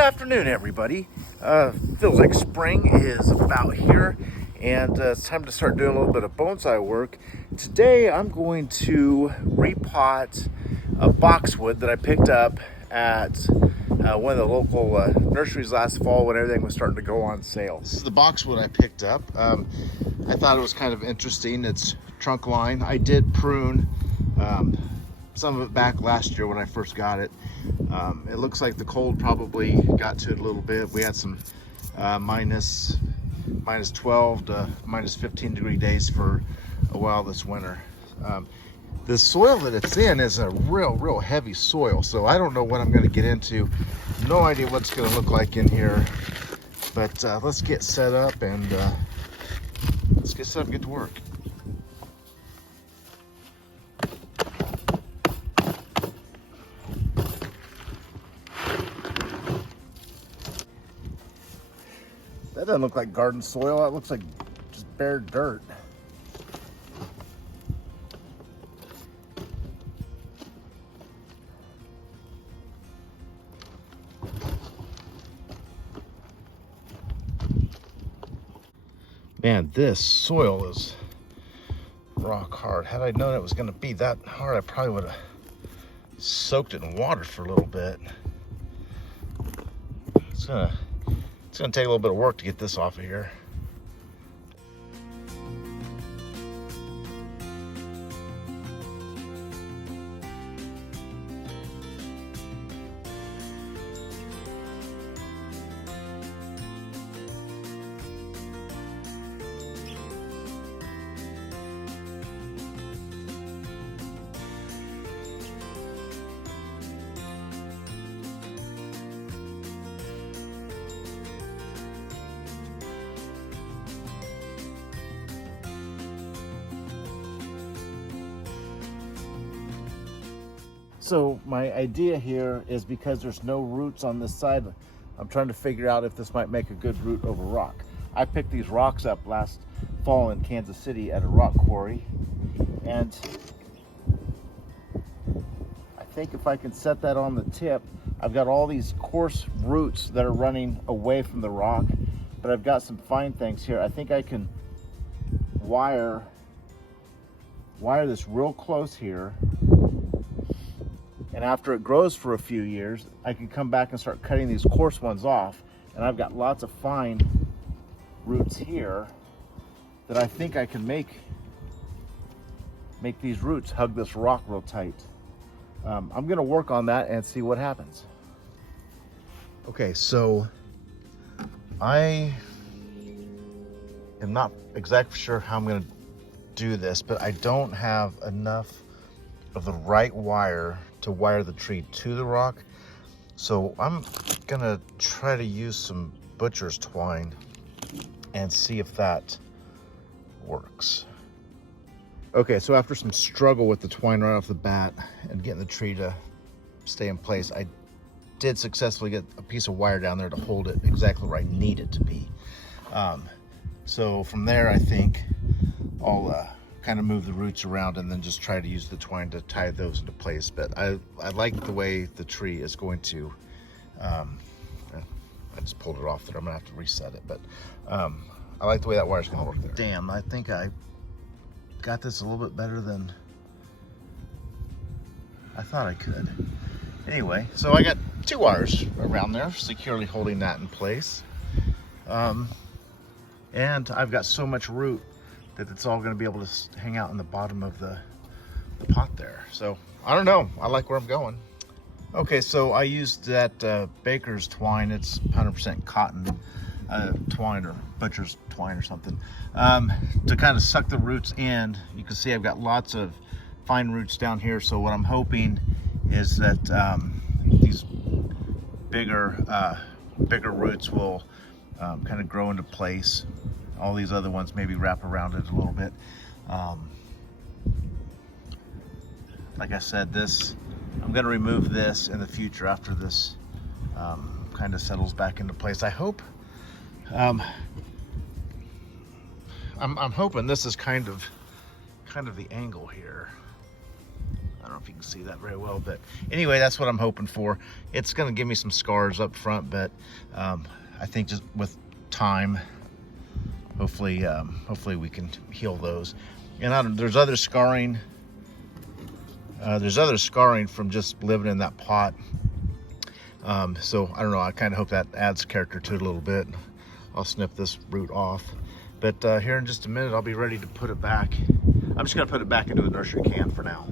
afternoon, everybody. Feels like spring is about here, and it's time to start doing a little bit of bonsai work. Today, I'm going to repot a boxwood that I picked up at one of the local nurseries last fall when everything was starting to go on sale. This is the boxwood I picked up. I thought it was kind of interesting. It's trunk line. I did prune some of it back last year when I first got it. It looks like the cold probably got to it a little bit. We had some minus 12 to minus 15 degree days for a while this winter. The soil that it's in is a real heavy soil, so I don't know what I'm going to get into. No idea what it's going to look like in here, but let's get set up and get to work. That doesn't look like garden soil. That looks like just bare dirt. Man, this soil is rock hard. Had I known it was going to be that hard, I probably would have soaked it in water for a little bit. It's gonna take a little bit of work to get this off of here. So my idea here is, because there's no roots on this side, I'm trying to figure out if this might make a good root over rock. I picked these rocks up last fall in Kansas City at a rock quarry, and I think if I can set that on the tip, I've got all these coarse roots that are running away from the rock, but I've got some fine things here. I think I can wire this real close here, and after it grows for a few years, I can come back and start cutting these coarse ones off, and I've got lots of fine roots here that I think I can make these roots hug this rock real tight. I'm gonna work on that and see what happens. Okay, so I am not exactly sure how I'm gonna do this, but I don't have enough of the right wire to wire the tree to the rock. So I'm gonna try to use some butcher's twine and see if that works. Okay, so after some struggle with the twine right off the bat and getting the tree to stay in place, I did successfully get a piece of wire down there to hold it exactly where I need it to be. So from there, I think I'll kind of move the roots around and then just try to use the twine to tie those into place. But I like the way the tree is going to, I just pulled it off there. I'm gonna have to reset it, but I like the way that wire's gonna work there. Damn, I think I got this a little bit better than I thought I could. Anyway, so I got two wires around there, securely holding that in place. And I've got so much root that it's all going to be able to hang out in the bottom of the pot there. So I don't know, I like where I'm going. Okay, so I used that baker's twine. It's 100% cotton twine, or butcher's twine or something, to kind of suck the roots in. You can see I've got lots of fine roots down here. So what I'm hoping is that these bigger roots will kind of grow into place. All these other ones maybe wrap around it a little bit. Like I said, I'm going to remove this in the future after this kind of settles back into place. I hope. I'm hoping this is kind of the angle here. I don't know if you can see that very well, but anyway, that's what I'm hoping for. It's going to give me some scars up front, but I think just with time, hopefully we can heal those. And there's other scarring. There's other scarring from just living in that pot. So I don't know, I kind of hope that adds character to it a little bit. I'll snip this root off. But here in just a minute, I'll be ready to put it back. I'm just gonna put it back into a nursery can for now.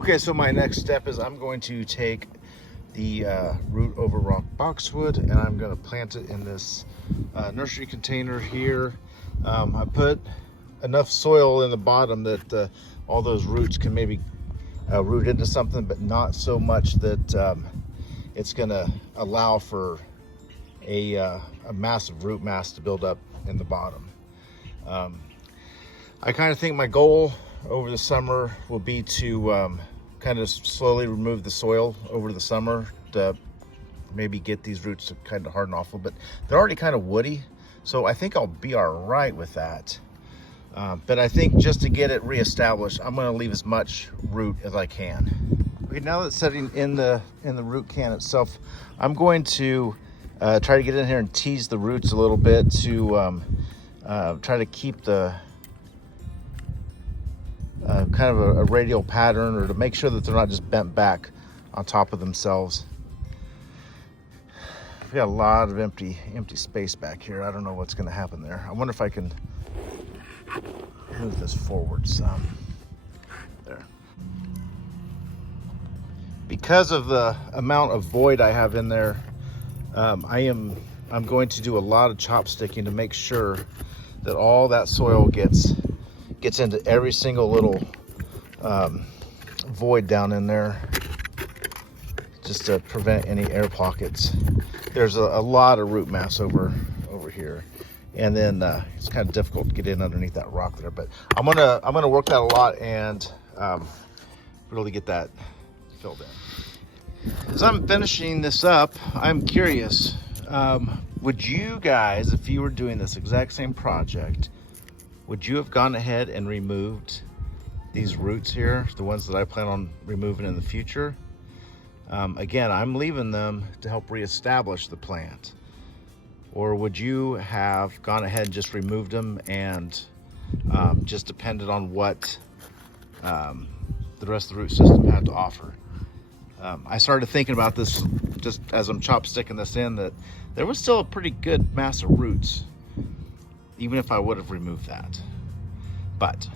Okay, so my next step is I'm going to take the root over rock boxwood and I'm going to plant it in this nursery container here. I put enough soil in the bottom that all those roots can maybe root into something, but not so much that it's going to allow for a massive root mass to build up in the bottom. I kind of think my goal over the summer will be to kind of slowly remove the soil over the summer to maybe get these roots to kind of harden off a little bit. They're already kind of woody, so I think I'll be all right with that. But I think just to get it reestablished, I'm going to leave as much root as I can. Okay, now that it's setting in the root can itself, I'm going to try to get in here and tease the roots a little bit to try to keep the kind of a radial pattern, or to make sure that they're not just bent back on top of themselves. We got a lot of empty space back here. I don't know what's going to happen there. I wonder if I can move this forward some. There. Because of the amount of void I have in there, I'm going to do a lot of chop sticking to make sure that all that soil gets into every single little void down in there, just to prevent any air pockets. There's a lot of root mass over here, and then it's kind of difficult to get in underneath that rock there. But I'm gonna work that a lot and really get that filled in. As I'm finishing this up, I'm curious, would you guys, if you were doing this exact same project, would you have gone ahead and removed these roots here, the ones that I plan on removing in the future? Again, I'm leaving them to help reestablish the plant. Or would you have gone ahead and just removed them and just depended on what the rest of the root system had to offer? I started thinking about this just as I'm chopsticking this in, that there was still a pretty good mass of roots, even if I would have removed that. But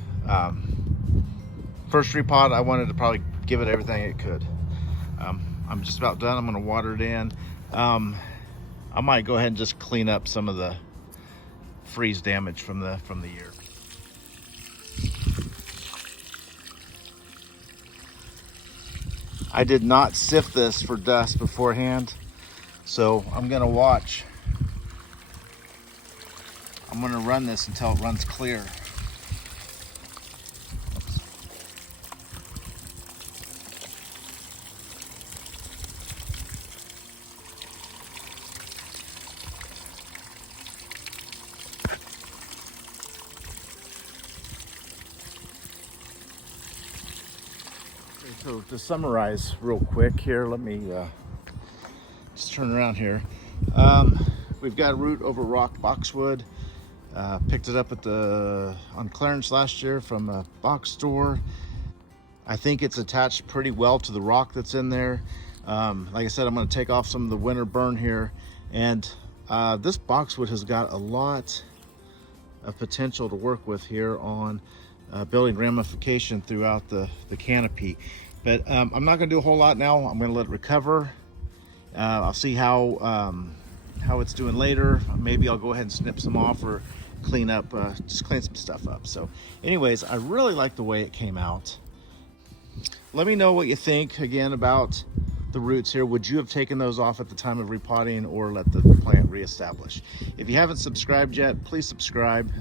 first repot, I wanted to probably give it everything it could. I'm just about done. I'm going to water it in. I might go ahead and just clean up some of the freeze damage from the year. I did not sift this for dust beforehand, so I'm going to watch. I'm going to run this until it runs clear. So to summarize real quick here, let me just turn around here. We've got a root over rock boxwood. Picked it up on clearance last year from a box store. I think it's attached pretty well to the rock that's in there. Like I said, I'm going to take off some of the winter burn here, and this boxwood has got a lot of potential to work with here on building ramification throughout the canopy. But I'm not going to do a whole lot now. I'm going to let it recover. I'll see how it's doing later. Maybe I'll go ahead and snip some off or clean up, just clean some stuff up. So anyways, I really like the way it came out. Let me know what you think again about the roots here. Would you have taken those off at the time of repotting or let the plant reestablish? If you haven't subscribed yet, please subscribe.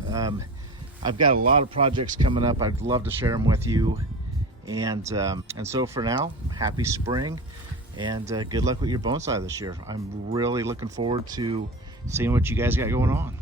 I've got a lot of projects coming up. I'd love to share them with you. And so for now, happy spring and good luck with your bonsai this year. I'm really looking forward to seeing what you guys got going on.